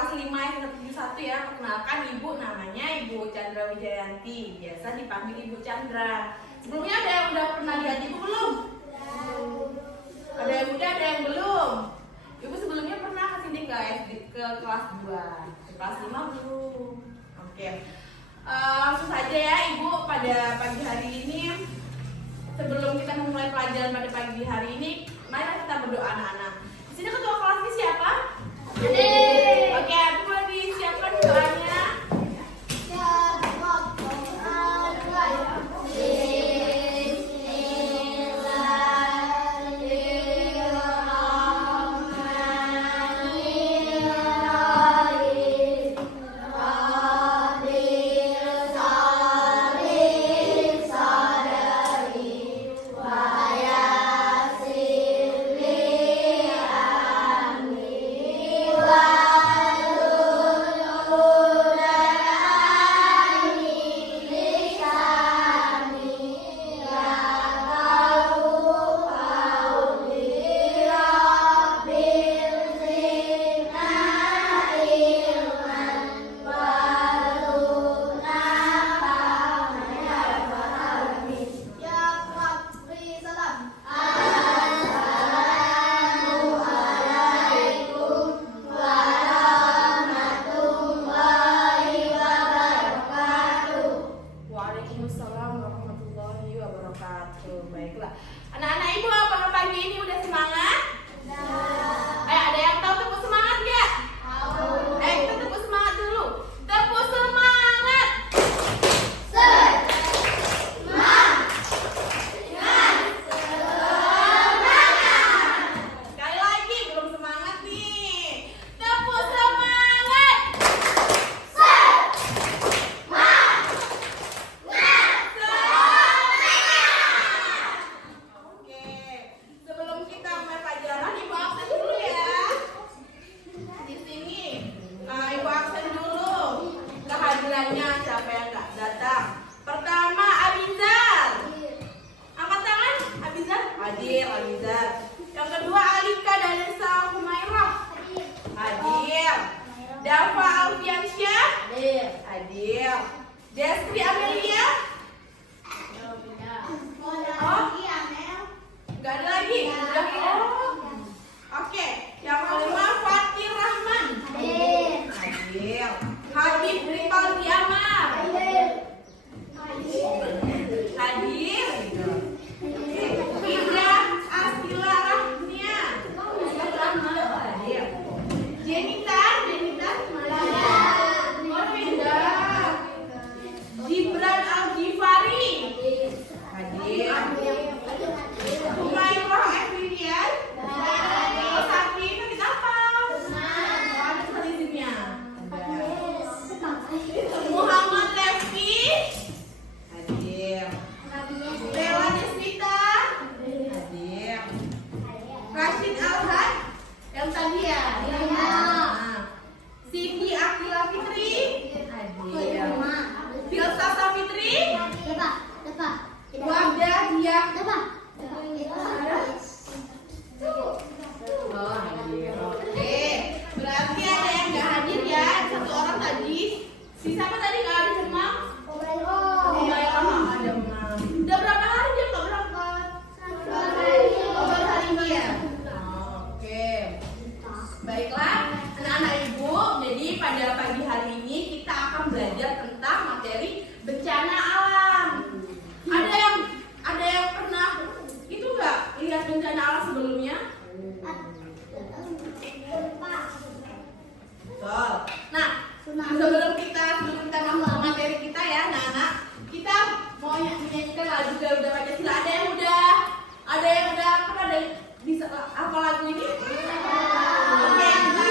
kelas 5 171 ya. Perkenalkan Ibu, namanya Ibu Chandra Wijayanti, biasa dipanggil Ibu Chandra. Sebelumnya ada yang udah pernah lihat Ibu belum? Ada yang udah, ada yang belum. Ibu sebelumnya pernah kesini ke SD, ke kelas 2, ke kelas 5 belum. Oke, langsung saja ya Ibu, pada pagi hari ini. Sebelum kita memulai pelajaran pada pagi hari ini, mari kita berdoa anak-anak. Di sini ketua kelasnya siapa? Oke, aku boleh disiapkan doanya. Baiklah, anak-anak Ibu, apakah pagi ini udah semangat? Ada yang tahu tepuk semangat nggak? Kita tepuk semangat dulu. Tepuk semangat. Sekali lagi, belum semangat nih. Tepuk semangat. Sebelum kita mulai pelajaran, Ibu absen dulu ya. Di sini, Ibu absen dulu. Kehadirannya siapa yang nggak datang? Pertama, Abizar. Angkat tangan, Abizar. Hadir, Abizar. Yang kedua, Alika dan Nisa Humairah. Hadir. Dafa Alfiansyah. Hadir. Destri Amelia. Gak ada lagi? Oke, yang kelima Fatir Rahman. Hadir. Habib Ripaldi Amar. Hadir. Indra Astila Rahnia. Hadir. Jenita. Gibran Al-Ghifari. Hadir. Humairah Efridian. Sakti itu kita apa? Ada tulisannya. Muhammad Lefki. Hadir. Bella Desmita. Hadir. Rashid Alhad. Yang tadi ya. Siti Akila Fitri. Hadir. Filsa Safitri. Wabda Dia. Oke, berarti ada yang nggak hadir ya, satu orang tadi. Sisa apa tadi nggak ada demam? Ada demam. Udah berapa hari dia nggak berangkat? Baru hari ini ya. Oke, baiklah anak-anak Ibu. Jadi pada pagi hari ini kita akan belajar tentang materi bencana alam. Ada yang pernah itu nggak lihat bencana alam sebelumnya? Betul. Nah, sebelum kita masuk ke materi kita ya, anak-anak, kita mau menyanyikan lagu Garuda Pancasila. Ada yang udah pernah bisa apa lagu ini? Oke, kita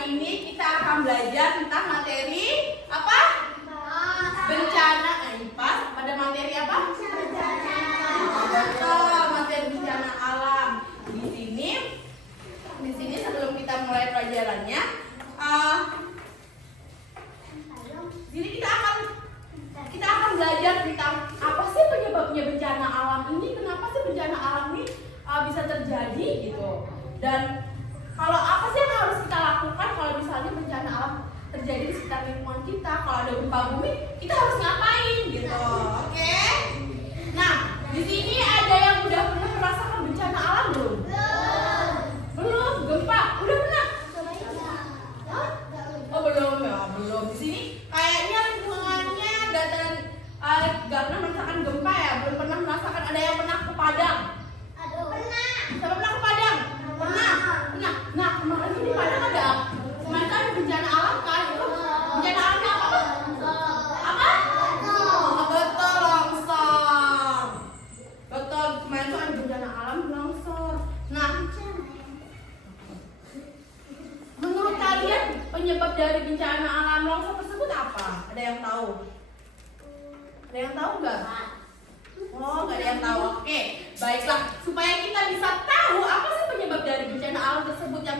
hari ini kita akan belajar tentang materi apa? Bencana. IPA pada materi apa? Betul, materi bencana alam. Di sini sebelum kita mulai pelajarannya, jadi kita akan belajar tentang apa sih penyebabnya bencana alam ini, kenapa sih bencana alam ini bisa terjadi gitu. Dan kalau apa sih yang harus kita lakukan kalau misalnya bencana alam terjadi di sekitar lingkungan kita, kalau ada gempa bumi, kita harus ngapain gitu. Oke? Nah, di sini ada yang udah pernah merasakan bencana alam belum? Belum. Gempa udah pernah? Oh belum ya, belum. Di sini kayaknya lingkungannya dataran nggak pernah merasakan gempa ya, belum pernah merasakan. Ada yang pernah ke Padang? Pernah. Siapa pernah ke Padang? Pernah. Nah kemarin di Padang ada kemarin kan bencana alam kan? Bencana alamnya apa? Apa? Betul, longsor. Betul, kemarin tuh ada bencana alam longsor. Nah, menurut kalian penyebab dari bencana alam longsor tersebut apa? Ada yang tahu? Ada yang tahu nggak? Oh, nggak ada yang tahu. Oke, baiklah. Supaya kita bisa tahu apa sih penyebab dari bencana alam tersebut yang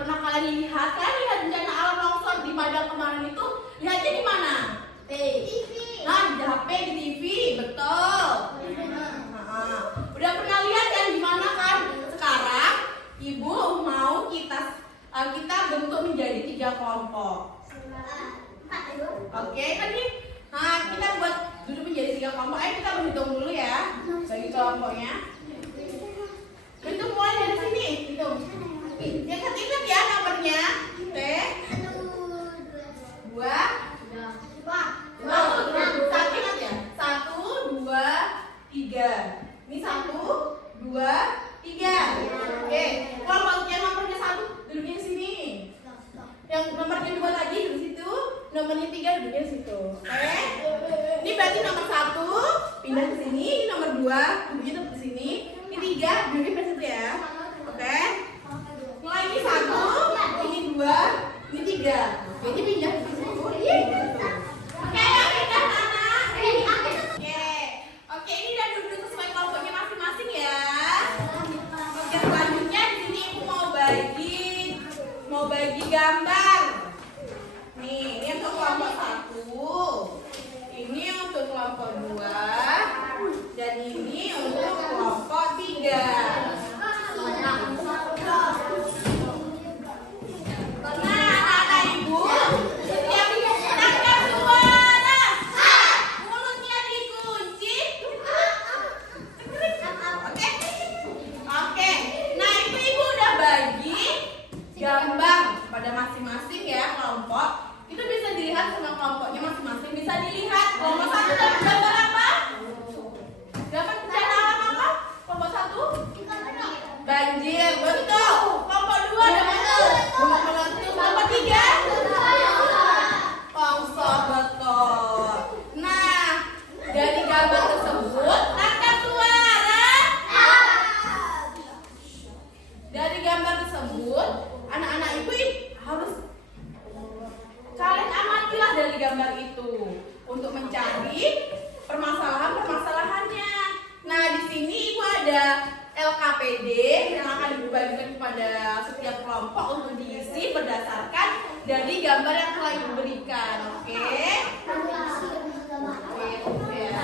pernah kalian lihat. Kalian lihat bencana alam longsor di Padang kemarin itu, lihatnya di mana? TV. Nah, di HP, di TV, betul. Udah pernah lihat kan gimana kan? Sekarang Ibu mau kita bentuk menjadi 3 kelompok. Oke, kan nih? Nah, kita buat duduk menjadi 3 kelompok. Ayo kita berhitung dulu ya, bagi kelompoknya. Hitung mulai dari sini. Hitung. Ingat ya nomornya. Oke. 2, 1 ingat ya. 1, 2, 3. Ini 1, 2, 3. Oke. Kelompok yang nomornya 1 duduknya di sini. Yang nomornya 2 lagi di situ. Nomornya 3 duduknya di situ. Oke. Ini berarti nomor 1 pindah ke sini. Ini nomor 2 duduknya di sini. Ini 3 duduknya di situ ya. Oke. Mulai ini 1, ini 2, ini 3. Oke, ini pindah ke sini. Oke, pindah anak. Oke, ini udah duduk sesuai kelompoknya masing-masing ya. Oke, selanjutnya di sini Ibu mau bagi gambar. Nih, ini untuk kelompok 1. Ini untuk kelompok 2. Dan ini untuk kelompok 3. Gambar pada masing-masing ya kelompok. Itu bisa dilihat sama kelompoknya masing-masing. Bisa dilihat kelompok 1 dapat gambar apa? Dapat bencana alam apa? Kelompok 1? Banjir, betul. Kelompok 2 dapat gunung meletus. Kelompok 3? Longsor, betul. Nah, dari gambar tersebut angkat suara. Dari gambar tersebut anak-anak Ibu harus kalian amatilah dari gambar itu untuk mencari permasalahannya. Nah, di sini Ibu ada LKPD yang akan dibagikan kepada setiap kelompok untuk diisi berdasarkan dari gambar yang telah Ibu berikan. Oke? Oke, ya.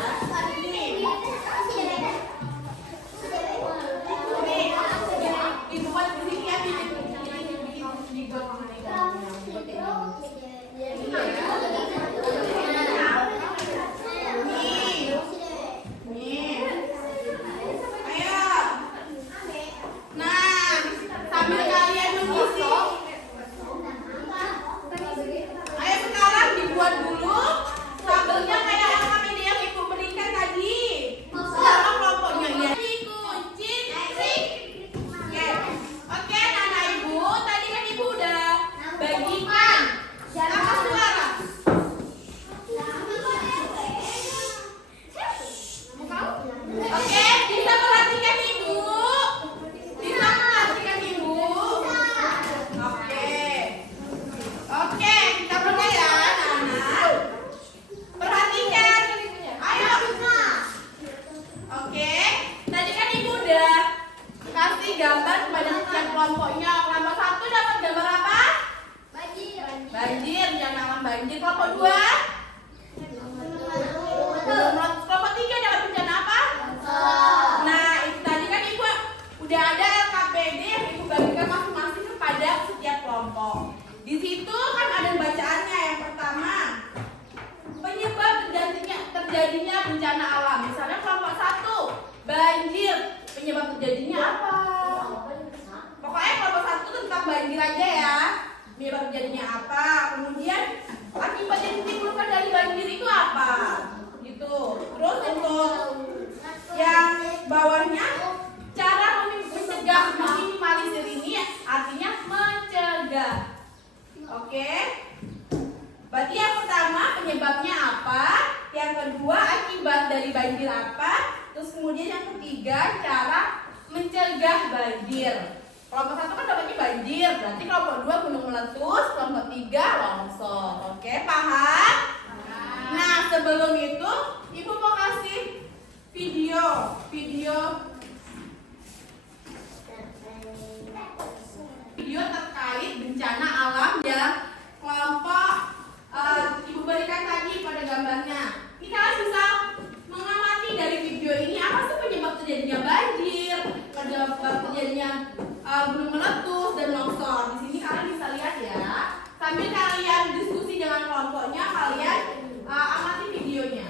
Ibu buat di sini ya, dibuat Oke, anak-anak Ibu, tadi kan Ibu udah banjir. Kelompok 2 belum meletus. Kelompok 3 dapat bencana apa? Nah, itu tadi kan ibu udah ada LKPD yang ibu bagikan masing-masing kepada setiap kelompok. Di situ kan ada bacaannya. Yang pertama, penyebab terjadinya bencana alam. Misalnya kelompok 1 banjir. Penyebab terjadinya apa? Pokoknya kelompok 1 tentang banjir aja ya. Penyebab terjadinya apa? Kemudian akibat yang ditimbulkan dari banjir itu apa? Gitu. Terus untuk yang bawahnya, cara mencegah, meminimalisir ini artinya mencegah. Oke. Berarti yang pertama penyebabnya apa? Yang kedua akibat dari banjir apa? Terus kemudian yang ketiga cara mencegah banjir. Kelompok 1 kan dapatnya banjir, berarti kelompok 2 gunung meletus, kelompok 3 longsor. Oke, paham? Nah, sebelum itu ibu mau kasih video terkait bencana alam yang kelompok ibu berikan tadi pada gambarnya. Ini kalian bisa mengamati dari video ini apa sih penyebab terjadinya banjir, penyebab terjadinya gunung meletus dan longsor. Di sini kalian bisa lihat ya. Sambil kalian diskusi dengan kelompoknya, kalian amati videonya.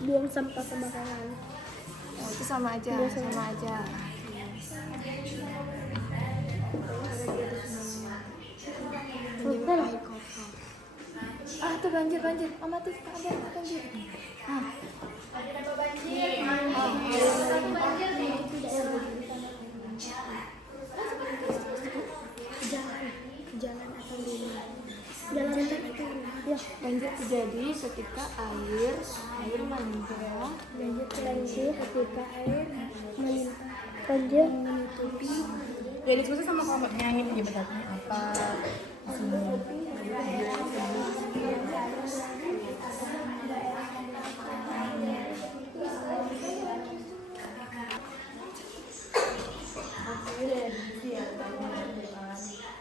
Buang sampah sembarangan. Oh, itu sama aja, sama aja. Betul. Ah, tuh banjir. Mama tuh ada banjir. Jalan atau rumah? Jalan atau rumah? Ya. Banjir terjadi ketika air menimpa. Banjir terjadi ketika air menimpa. Banjir menutupi. Ya diskusi sama kelompoknya ini penyebabnya apa.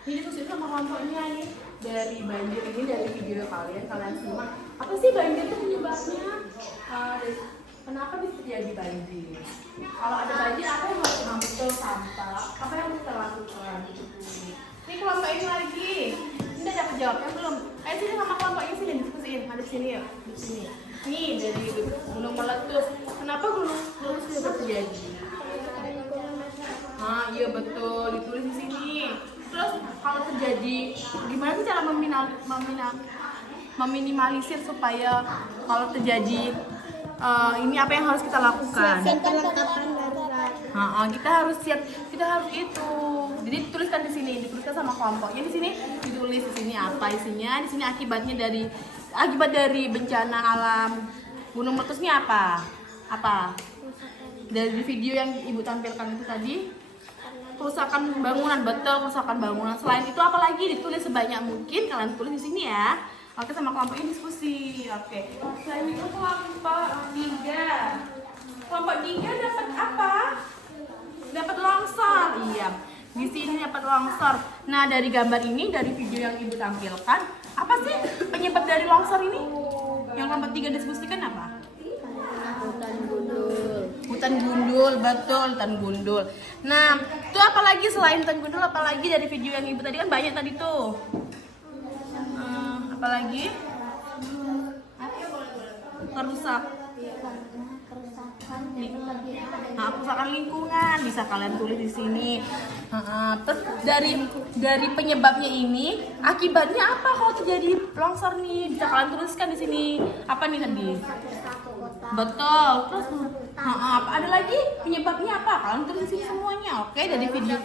Ini diskusi sama kelompoknya nih dari banjir ini, dari video kalian simak. Apa sih banjir itu penyebabnya? Kenapa bisa terjadi banjir? Kalau ada banjir, apa yang harus betul sampah? Apa yang harus kita lakukan? Ini kelompok ini lagi. Ini dapat jawabnya belum? Ayo sini sama kelompok ini sini diskusiin. Ada di sini ya, di sini. Nih dari gunung meletus. Kenapa gunung meletus bisa terjadi? Iya betul, ditulis di sini. Terus kalau terjadi, gimana sih cara meminimalisir supaya kalau terjadi ini apa yang harus kita lakukan? Perlengkapan darurat. Kita harus siap, kita harus itu. Jadi dituliskan di sini, dituliskan sama kelompoknya di sini, ditulis di sini apa isinya, di sini akibat dari bencana alam gunung meletus ini apa? Apa? Dari video yang ibu tampilkan itu tadi, kerusakan bangunan, betul, kerusakan bangunan. Selain itu apa lagi? Ditulis sebanyak mungkin, kalian tulis di sini ya. Oke, sama kelompok ini diskusi. Oke. Selain itu kelompok 3. Kelompok 3 dapat apa? Dapat longsor. Iya. Di sini dapat longsor. Nah, dari gambar ini, dari video yang ibu tampilkan, apa sih penyebab dari longsor ini? Yang kelompok 3 diskusikan apa? Hutan gundul, betul, hutan gundul. Nah, itu apalagi selain hutan gundul, apalagi dari video yang ibu tadi kan banyak tadi tuh. Apalagi? Kerusakan lingkungan bisa kalian tulis di sini. Terus dari penyebabnya ini, akibatnya apa kalau terjadi longsor nih? Bisa kalian tuliskan di sini. Apa nih tadi? Betul. Terus apa ada lagi penyebabnya apa? Kalian tulis di sini semuanya. Oke, dari video.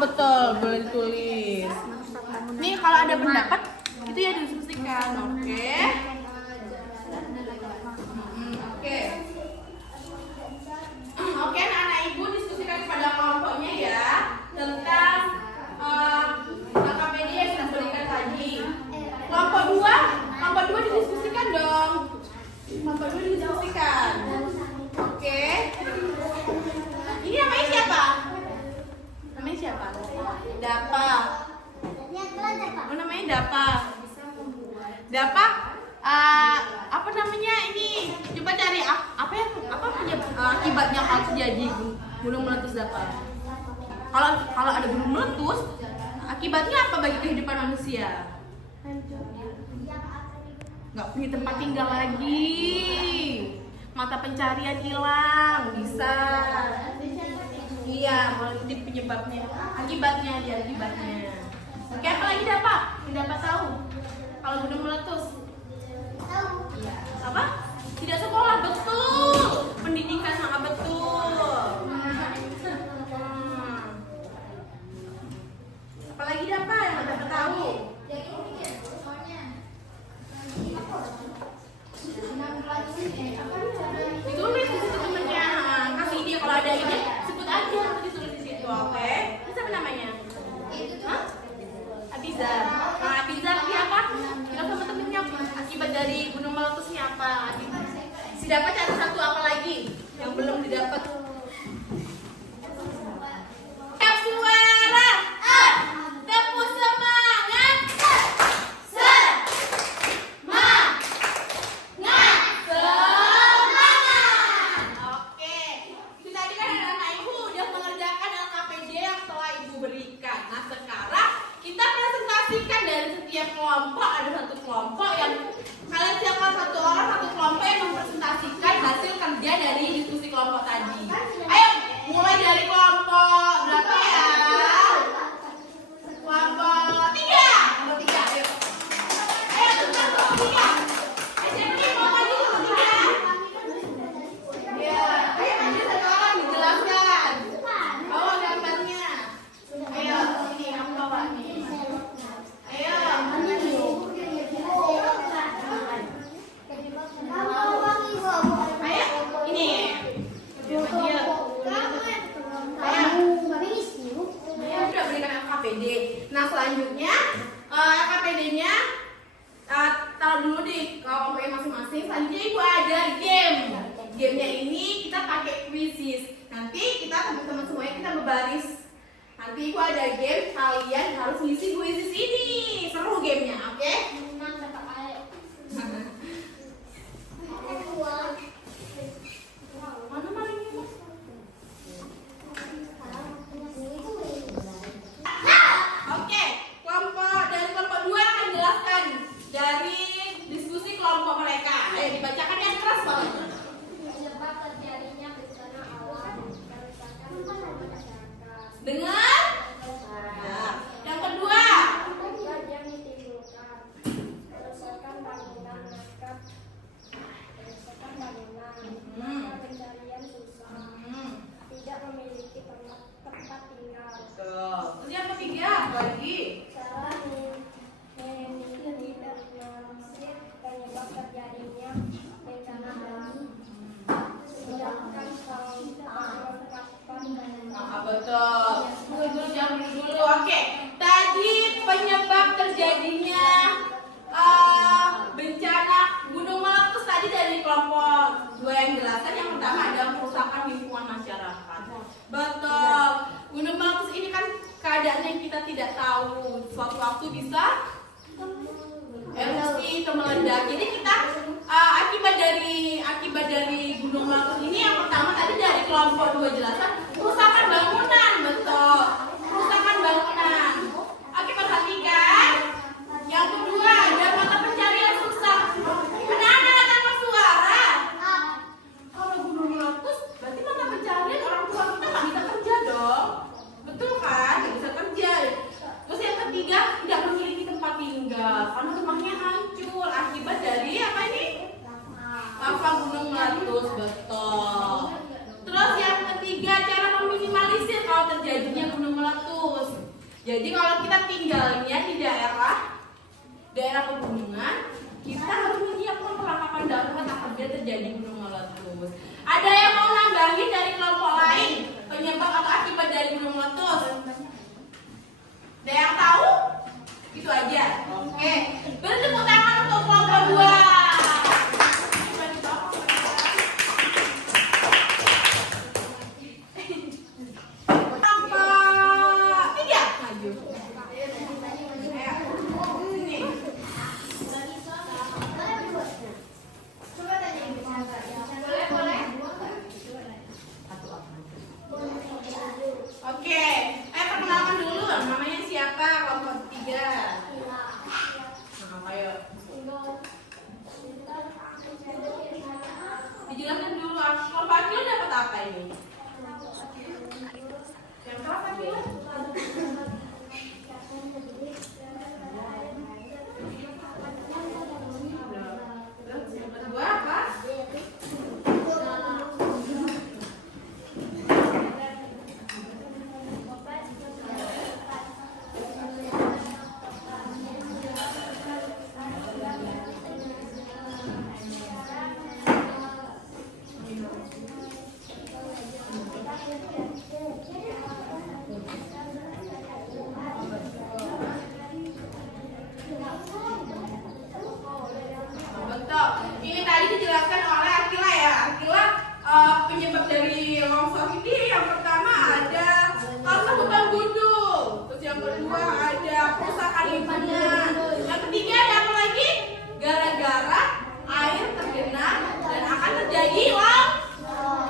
Betul, boleh ditulis. Nih kalau ada pendapat itu ya didiskusikan. Oke. Oke, anak-anak ibu diskusikan kepada kelompoknya ya tentang KKPD yang kita berikan tadi. Kelompok 2 didiskusikan dong. Kelompok 2 didiskusikan. Oke. Ini namanya siapa? Dapa. Oh, namanya Dapa. Dapa. Apa namanya ini? Coba cari apa akibatnya kalau terjadi gunung meletus Dapa. Kalau ada gunung meletus, Akibatnya apa bagi kehidupan manusia? Nggak punya tempat tinggal lagi, mata pencarian hilang, bisa. Iya, mulai penyebabnya, akibatnya dia akibatnya. Oke, apa lagi dapat? Dapat tahu? Kalau gunung meletus? Iya. Apa? Tidak sekolah, betul. Pendidikan sangat betul. Apalagi dapat yang dapat tahu? Ditulis di situ temennya, kasih dia kalau ada ide sebut aja, ditulis di situ, oke? Ini siapa namanya? Hah? Abizar. Nah, Abizar dia apa? Bilang sama temennya akibat dari gunung meletusnya apa? Si dapat cari satu apa lagi yang belum didapat? Suara, tepuk semangat, Oke, itu tadi kan anak ibu udah mengerjakan LKPD yang telah ibu berikan. Nah sekarang kita presentasikan dari setiap kelompok, ada satu kelompok yang kalian siapkan satu orang satu kelompok yang mempresentasikan hasil kerja dari diskusi kelompok tadi. Ayo mulai dari kelompok berapa ya? Kelompok 3. Kelompok 3, ayo. Ayo kelompok 3. Siapa nih mau maju kelompok 3? Ya, ayo maju satu orang dijelaskan. Bawa gambarnya. Ayo, ini kamu bawa nih. Ayo. Ayo, ini. Dia. Ayo, udah berikan LKPD. Nah, selanjutnya LKPD-nya taruh dulu di kelompoknya masing-masing. Selanjutnya ibu ada game. Gamenya ini kita pakai quizzes. Nanti kita teman-teman semuanya kita berbaris. Nanti ibu ada game, kalian harus ngisi quizzes ini. Seru gamenya, oke? Mana malingnya, Mas? Oke, dari kelompok 2 akan jelaskan dari diskusi kelompok mereka. Ayo dibacakan yang keras banget. Penyebab terjadinya bencana alam kerusakan masyarakat. Dengar? Nah, yang kedua. Akibat yang ditimbulkan kerusakan bangunan pencarian susah, tidak memiliki tempat tinggal. Betul. Terus yang ketiga apa lagi? Cara minimalisir penyebab terjadinya bencana alam. Siapkan Nah, betul. Dulu jangan dulu. Oke. Tadi penyebab terjadinya bencana gunung meletus tadi dari kelompok 2 yang jelaskan. Yang pertama adalah kerusakan lingkungan masyarakat. Betul. Gunung meletus ini kan keadaan yang kita tidak tahu. Suatu waktu bisa erupsi atau meledak. Jadi kita akibat dari gunung meletus ini yang pertama tadi dari kelompok 2 jelaskan kerusakan bangunan, betul. Kerusakan bangunan. Oke, perhatikan. Yang kedua ada mata pencarian susah. Anak-anak tanpa suara. Kalau gunung meletus berarti mata pencarian orang tua kita nggak bisa kerja dong. Betul kan? Nggak bisa kerja. Terus yang ketiga tidak memiliki tempat tinggal karena rumahnya hancur akibat dari apa ini? Lava gunung meletus, betul. Terus yang ketiga cara meminimalisir kalau terjadinya gunung meletus. Jadi kalau kita tinggalnya di daerah pegunungan, kita harus menyiapkan perlengkapan darurat apabila terjadi gunung meletus. Ada yang mau nambahin dari kelompok lain penyebab atau akibat dari gunung meletus? Ada yang tahu? Itu aja. Oke. Beri tepuk tangan untuk kelompok 2. Oke, perkenalkan tiga. Nah, ayo. Dijelaskan dulu. Kelompok Akil dapat apa ini? Yang kelas Akil? Yang kedua apa? Betul. Ini tadi dijelaskan oleh Akila ya. Akila penyebab dari longsor ini yang pertama ada karena hutan gundul. Terus yang kedua ada kerusakan lingkungan. Yang ketiga ada apa lagi? Gara-gara air tergenang dan akan terjadi longsor.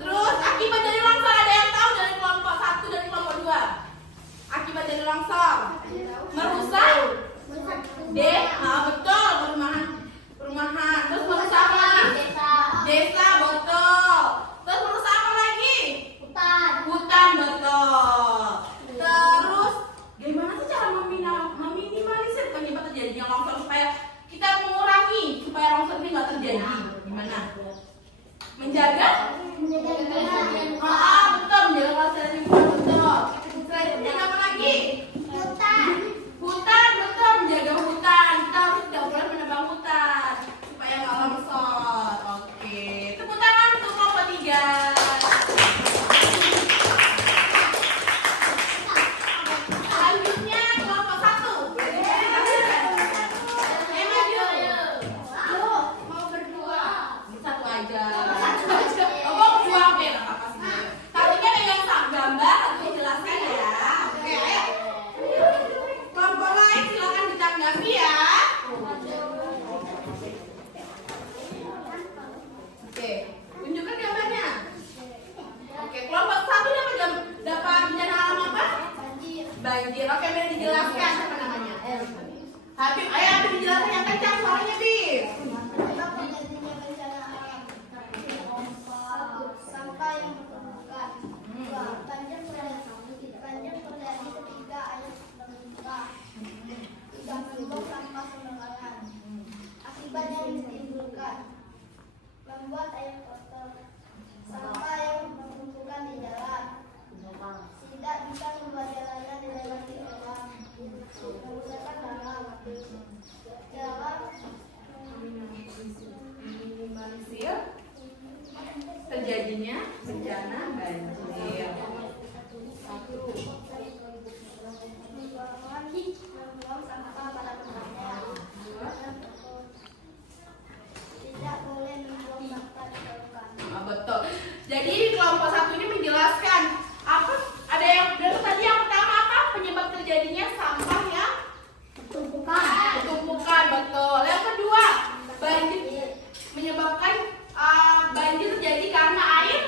Terus akibat dari longsor ada yang tahu dari kelompok 1 dan kelompok 2? Akibat dari longsor merusak betul, perumahan. Terus merusak apa lagi? Desa, betul. Terus merusak apa lagi? Hutan, betul. Terus gimana sih cara meminimalisir penyebab terjadinya longsor supaya kita mengurangi supaya longsor ini nggak terjadi? Gimana? Menjaga? Betul, menjaga kelestarian lingkungan, betul. Selain itu menjaga apa lagi? Hutan, betul, menjaga hutan. Kita harus tidak boleh menebang hutan supaya nggak longsor. Oke, tepuk tangan untuk kelompok 3. Selanjutnya kelompok 1. Mau berdua? Satu aja. Oh, mau berdua, oke, nggak apa-apa sih. Tapi kan yang gambar harus dijelaskan ya. Oke, ayo. Kelompok lain silakan ditanggapi ya. Oke, tunjukkan gambarnya. Oke, kelompok 1 dapat bencana alam apa? Banjir. Oke, boleh dijelaskan apa namanya? Habib, ayo Habib dijelaskan yang kencang suaranya, Habib. Sampah yang bertumbukan. Banjir terjadi ketika air melimpah. Tidak membuang sampah sembarangan. Akibatnya yang ditimbulkan membuat air kotor. Sampah yang bertumpukan di jalan. Tidak bisa membuat jalannya dilewati orang. Menggunakan dalam Minimalisir terjadinya bencana banjir. membuang sampah pada tempatnya. Tidak boleh membuang sampah di lautan. Betul. Jadi di kelompok 1 ini menjelaskan apa? Ada yang tadi yang pertama apa? Penyebab terjadinya sampah yang tumpukan, betul. Yang kedua, banjir menyebabkan banjir terjadi karena air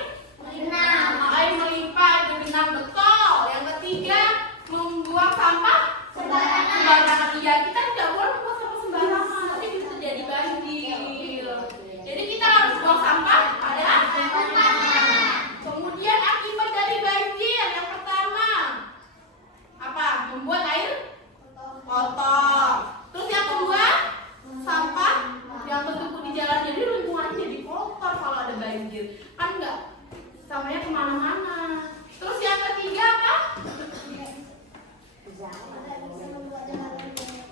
melimpah, genang, betul. Yang ketiga, membuang sampah sembarangan. Iya, kita tidak boleh membuang sampah sembarangan, tapi bisa terjadi banjir. Jadi kita harus buang sampah pada tempatnya. Kemudian akibat dari banjir yang pertama apa? Membuat air kotor. Terus yang kedua, sampah yang bertumpuk di jalan, jadi lingkungannya jadi kotor kalau ada banjir. Kan enggak sampahnya kemana-mana. Terus yang ketiga apa?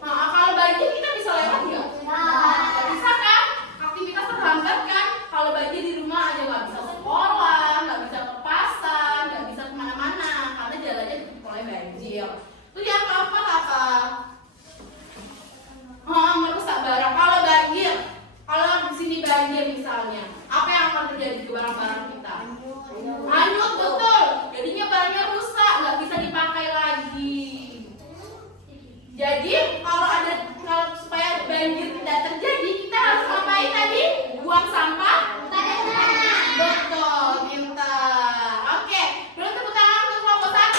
Nah, kalau banjir kita bisa lewat nggak? Nggak bisa kan? Aktivitas terhambat kan? Kalau banjir di rumah aja nggak bisa sekolah, nggak bisa ke pasar, nggak bisa kemana-mana karena jalannya ditutup oleh banjir. Terus yang keempat apa? Merusak barang. Kalau banjir, kalau di sini banjir misalnya, apa yang akan terjadi ke barang-barang kita? Hanyut, betul. Jadinya barangnya rusak, nggak bisa dipakai lagi. Jadi kalau supaya banjir tidak terjadi, kita harus ngapain tadi? Buang sampah? Betul, pintar. Oke, belum tepuk tangan untuk kelompok 1.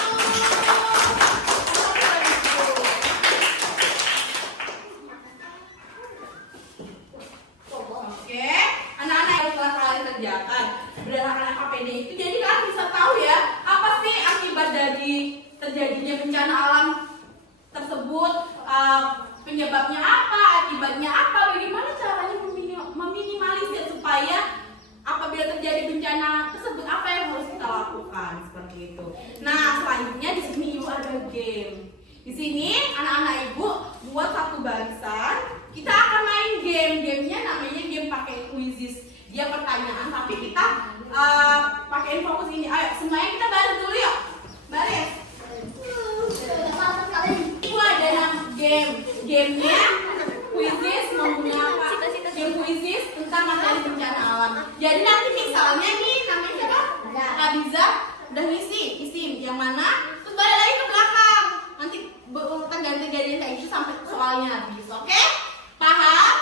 tersebut, penyebabnya apa, akibatnya apa, bagaimana caranya meminimalisir supaya apabila terjadi bencana tersebut apa yang harus kita lakukan seperti itu. Nah, selanjutnya di sini ibu ada game. Di sini anak-anak ibu buat satu barisan. Kita akan main game. Gamenya namanya game pakai quizzes. Dia pertanyaan, tapi kita pakai fokus ini. Ayo, semuanya kita baris dulu yuk. Baris. Ibu ada game. Gamenya quizzes menggunakan game quizzes tentang materi bencana alam. Jadi nanti misalnya nih namanya siapa? Abiza udah isi yang mana? Terus balik lagi ke belakang. Nanti berurutan ganti-gantian kayak gitu sampai soalnya habis. Oke? Paham?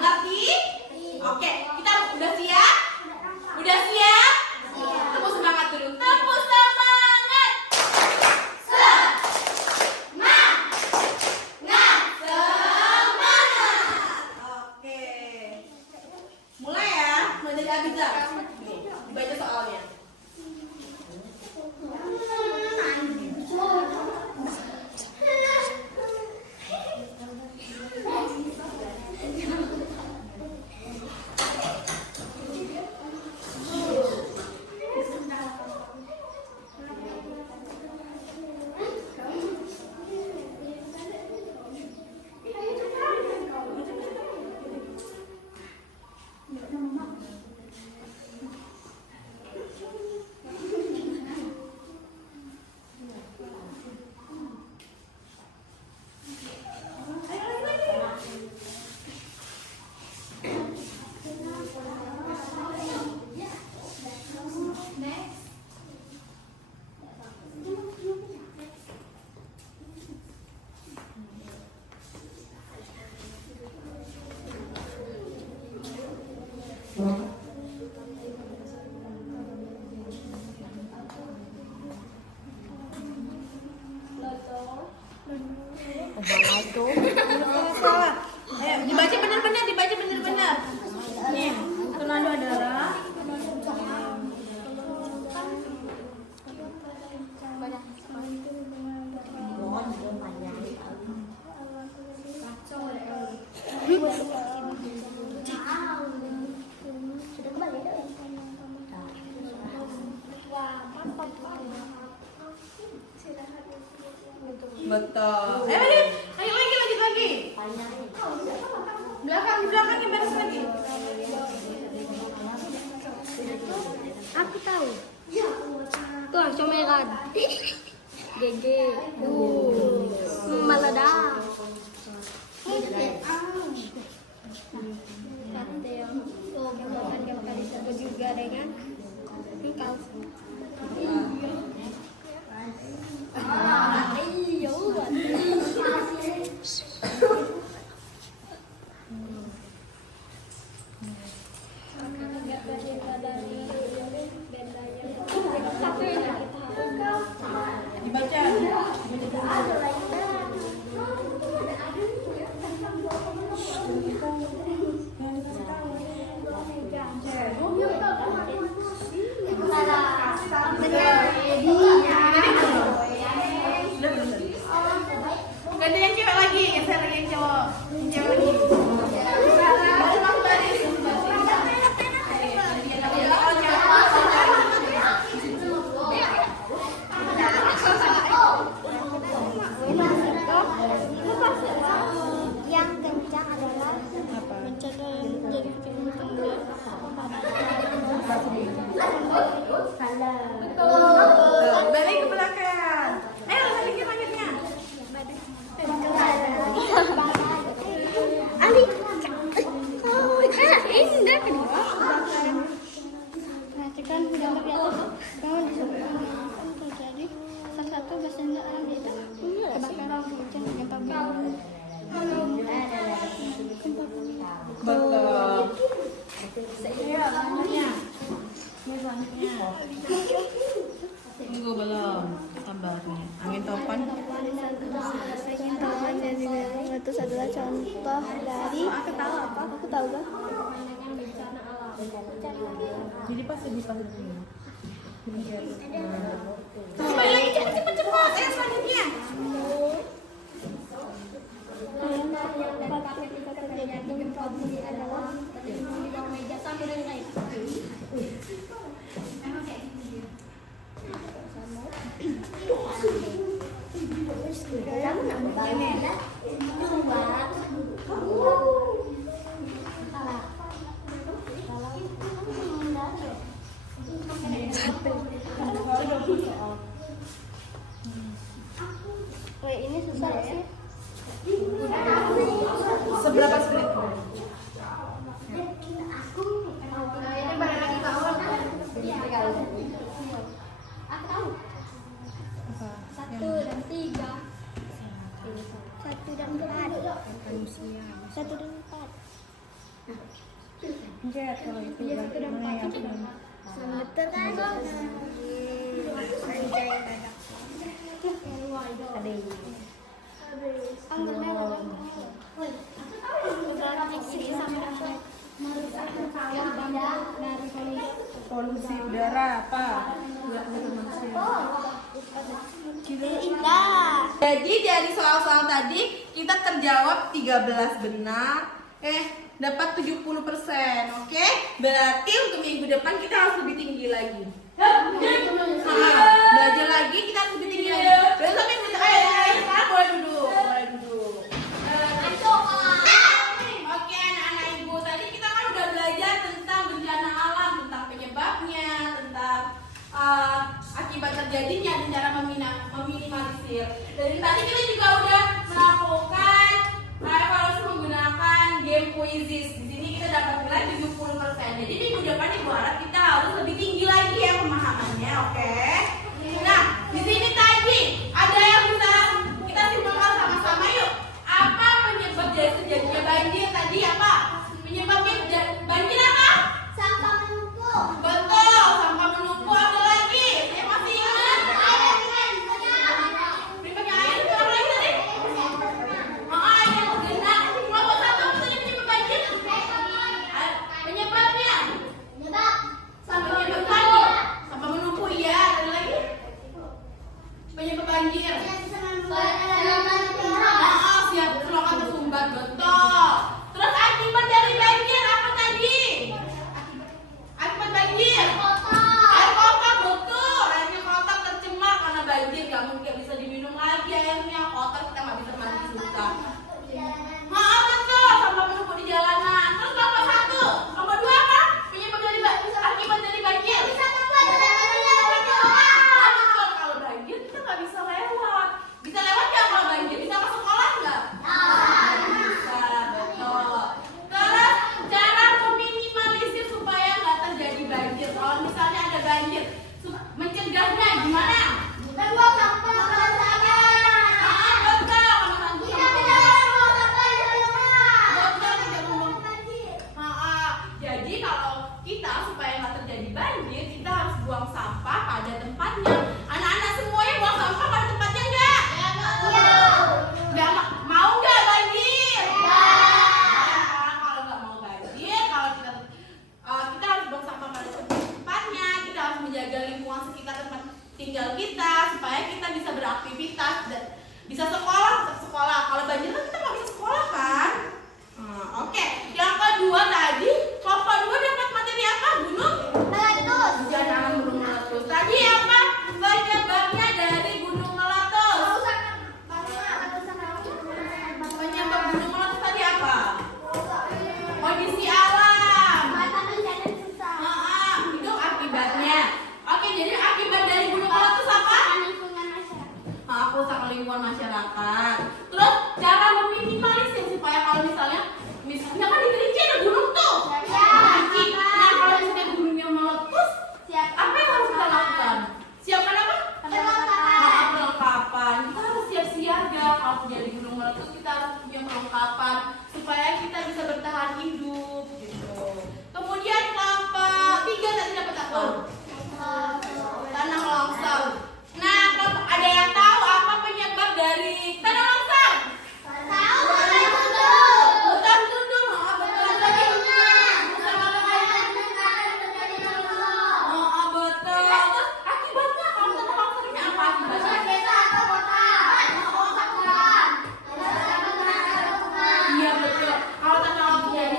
Ngerti? Oke, kita udah siap? Udah siap? Tepuk semangat dulu. Tepuk semangat. Oke. Mulai ya. Mulai dari Abiza. Baca soalnya. Salah. Ayo, dibaca benar-benar. Nih, tornado adalah betul. Ayo lanjut lagi. Belakangnya baris lagi. Aku tahu. Tuh, comelan. GG. Meledak. Gambarkan disebut juga dengan engkau. Dibaca. Ganti yang cewek lagi, saya lagi yang cowok. Yang cewek lagi. Yang kencang adalah mencegah yang menjadi kemudian Balik ke belakang. Ayo lanjutnya. Ali, indah kan? Perhatikan gambar di atas. Kamu disebutkan terjadi salah satu biasanya orang desa kebakaran hujan gempa bumi. Betul. Tunggu belum sabarnya. Angin topan. Angin topan dan meletus adalah contoh dari aku tahu apa? Aku tahu kan? Jadi pasti dulu. Kembali lagi cepat. Ayo selanjutnya. Ini adalah di bawah meja sampai dari naik. Ini susah sih. Seberapa sulit? Aku tahu. 1 dan 3. 1 dan 4. 1 dan 4. Jet kalau itu Iya, 1 dan 4. Betul kan? polusi udara apa? Jadi dari soal-soal tadi kita terjawab 13 benar, dapat 70%. Oke? Berarti untuk minggu depan kita harus lebih tinggi lagi. Belajar lagi kita harus lebih tinggi lagi. Besok minggu depan boleh duduk, boleh duduk. Oke, anak-anak ibu, tadi kita kan udah belajar tentang bencana alam, tentang penyebabnya, tentang akibat terjadinya dan cara meminimalisir. Dan tadi kita juga udah melakukan evaluasi menggunakan game quizzes. Di sini kita dapat nilai 70%. Jadi minggu depan ibu harap kita harus lebih tinggi lagi ya pemahamannya, oke? Nah, di sini tadi ada yang bisa kita simpulkan sama-sama yuk. Apa penyebab dari terjadinya banjir tadi apa? Penyebabnya banjir apa? Sampah menumpuk. Betul, sampah menumpuk. Apa lagi? Saya masih ingat. Limpahnya air itu apa lagi tadi? Air yang tergenang. Kelompok satu apa saja penyebab banjir? Penyebabnya? Penyebab banjir. Sampah menumpuk iya. Ada lagi? Penyebab banjir. Siap selokan tersumbat. Betul. Terus akibat dari banjir apa tadi? Akibat banjir. Air kotor, betul. Airnya kotor tercemar karena banjir, gak mungkin bisa diminum lagi airnya kotor, kita nggak bisa mandi susah. Maaf betul, sampah menumpuk di jalanan. Terus kelompok satu, kelompok dua apa? Penyebab dari akibat dari banjir. Betul, kalau banjir kita nggak bisa lewat. Bisa lewat nggak kalau banjir? Bisa ke sekolah nggak? Bisa, betul. Terus cara meminimalisir supaya nggak terjadi banjir. Kalau misalnya ada banjir, mencegahnya gimana? Betul, jadi kalau kita supaya nggak terjadi banjir, kita harus buang sampah pada tempatnya. Anak-anak semuanya buang sampah pada tempatnya nggak? Nggak mau nggak banjir? Kalau nggak mau banjir, kalau kita harus buang sampah pada tempatnya. Kita harus menjaga lingkungan sekitar tempat tinggal kita supaya kita bisa beraktivitas dan bisa sekolah, Kalau banjir kan kita nggak bisa sekolah kan? Oke. Yang kedua tadi, kelompok dua dapat materi apa? Gunung bencana alam gunung meletus. Tadi apa penyebabnya dari gunung meletus? Penyebab gunung meletus tadi apa? Kondisi alam. Itu akibatnya. Oke, jadi akibat dari gunung meletus apa? Kerusakan lingkungan masyarakat. Terus cara meminimalisir supaya kalau misalnya kan di Kerinci ada gunung tuh. Kerinci. Nah, kalau misalnya gunungnya meletus, apa yang harus kita lakukan? Siapkan apa? Perlengkapan. Kita harus siap siaga kalau terjadi gunung meletus, kita harus punya perlengkapan supaya kita bisa bertahan hidup gitu. Kemudian kelompok 3 tadi dapat apa? Tanah longsor. Nah, ada yang tahu apa penyebab dari tanah longsor? Hutan tunduk. Betul. Terus akibatnya kalau tanah longsor ini apa akibatnya? Iya betul. Kalau tanah longsor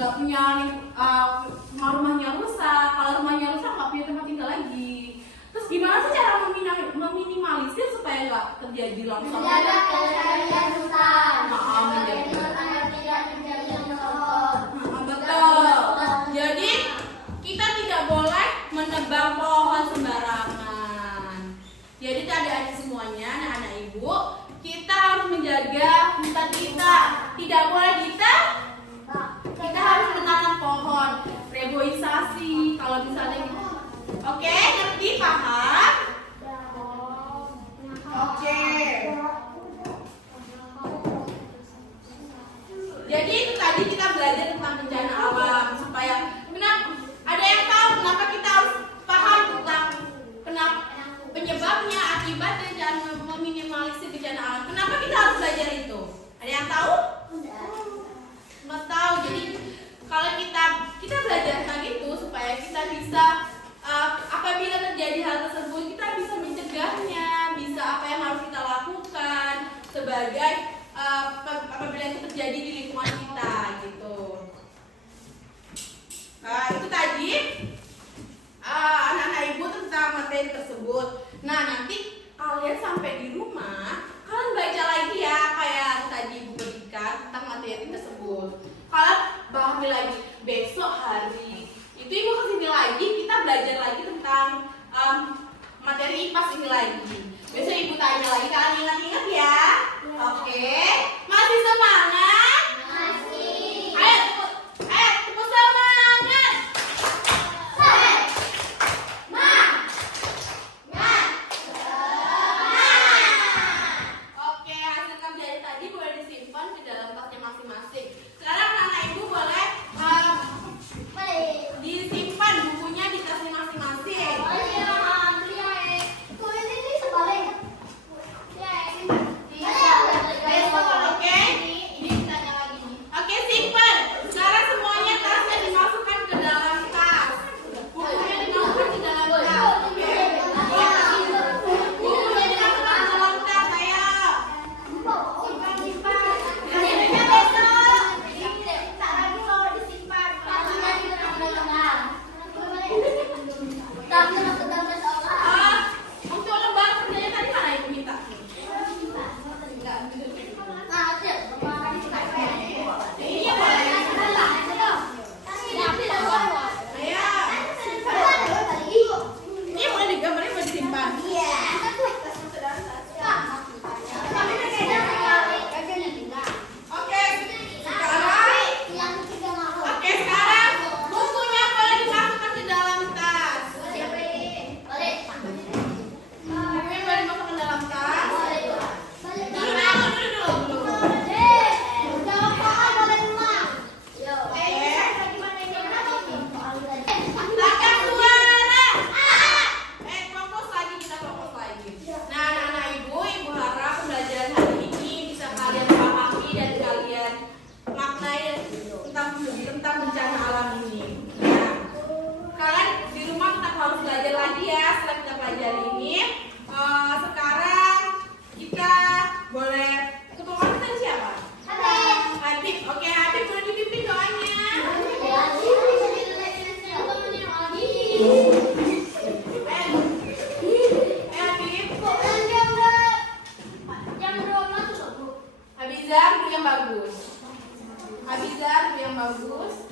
nggak punya rumahnya rusak. Kalau rumahnya rusak nggak punya tempat tinggal lagi. Terus gimana sih cara meminimalisir supaya nggak terjadi longsor? Betul. Jadi kita tidak boleh menebang pohon sembarangan. Jadi adik-adik semuanya, anak-anak ibu, kita harus menjaga hutan kita. Tidak boleh kita harus menanam pohon. Reboisasi kalau misalnya gitu. Oke, ngerti, paham? Oke. Jadi itu tadi kita belajar tentang bencana alam supaya ada yang tahu kenapa kita harus paham tentang penyebabnya, akibatnya, dan meminimalisir bencana alam. Kenapa kita harus belajar itu? Ada yang tahu? Nggak tahu. Jadi kalau kita belajar tentang itu supaya kita bisa apabila terjadi hal tersebut kita bisa mencegahnya, bisa apa yang harus kita lakukan sebagai apabila itu terjadi di lingkungan kita gitu. Itu tadi anak-anak ibu tentang materi tersebut. Nah, nanti kalian sampai di rumah kalian baca lagi ya apa yang tadi ibu berikan tentang materi tersebut. Kalian pahami lagi besok hari itu ibu kesini lagi, kita belajar lagi tentang materi IPAS ini lagi. Besok ibu tanya lagi, kalian ingat-ingat ya? Oke. Masih semangat? Masih. Ayo tepuk semangat. Oke, hasil kerja tadi boleh disimpan di dalam tasnya masing-masing. Sekarang anak ibu boleh disimpan bukunya di tasnya masing-masing. Oke, simpan. Sekarang semuanya tasnya dimasukkan ke dalam tas. Bukunya dimasukkan ke dalam tas. Oke. Bukunya dimasukkan ke dalam tas, ayo. Untuk lembar kerjanya tadi mana ibu minta? Iya, boleh. Ayo. Ini boleh digambarin, boleh disimpan. Oke, sekarang bukunya boleh dimasukkan ke dalam tas. Bukunya boleh dimasukkan ke dalam tas. Dulu. Takkan suara. Fokus lagi, kita fokus lagi. Nah, anak-anak ibu harap pembelajaran hari ini bisa kalian pahami dan kalian maknai tentang bencana alam ini. Nah, kalian di rumah tetap harus belajar lagi ya setelah kita pelajari ini. Sekarang kita boleh ketua kita siapa? Habib. Oke, Habib boleh dipimpin doanya. Habib. Habizar, guru yang bagus.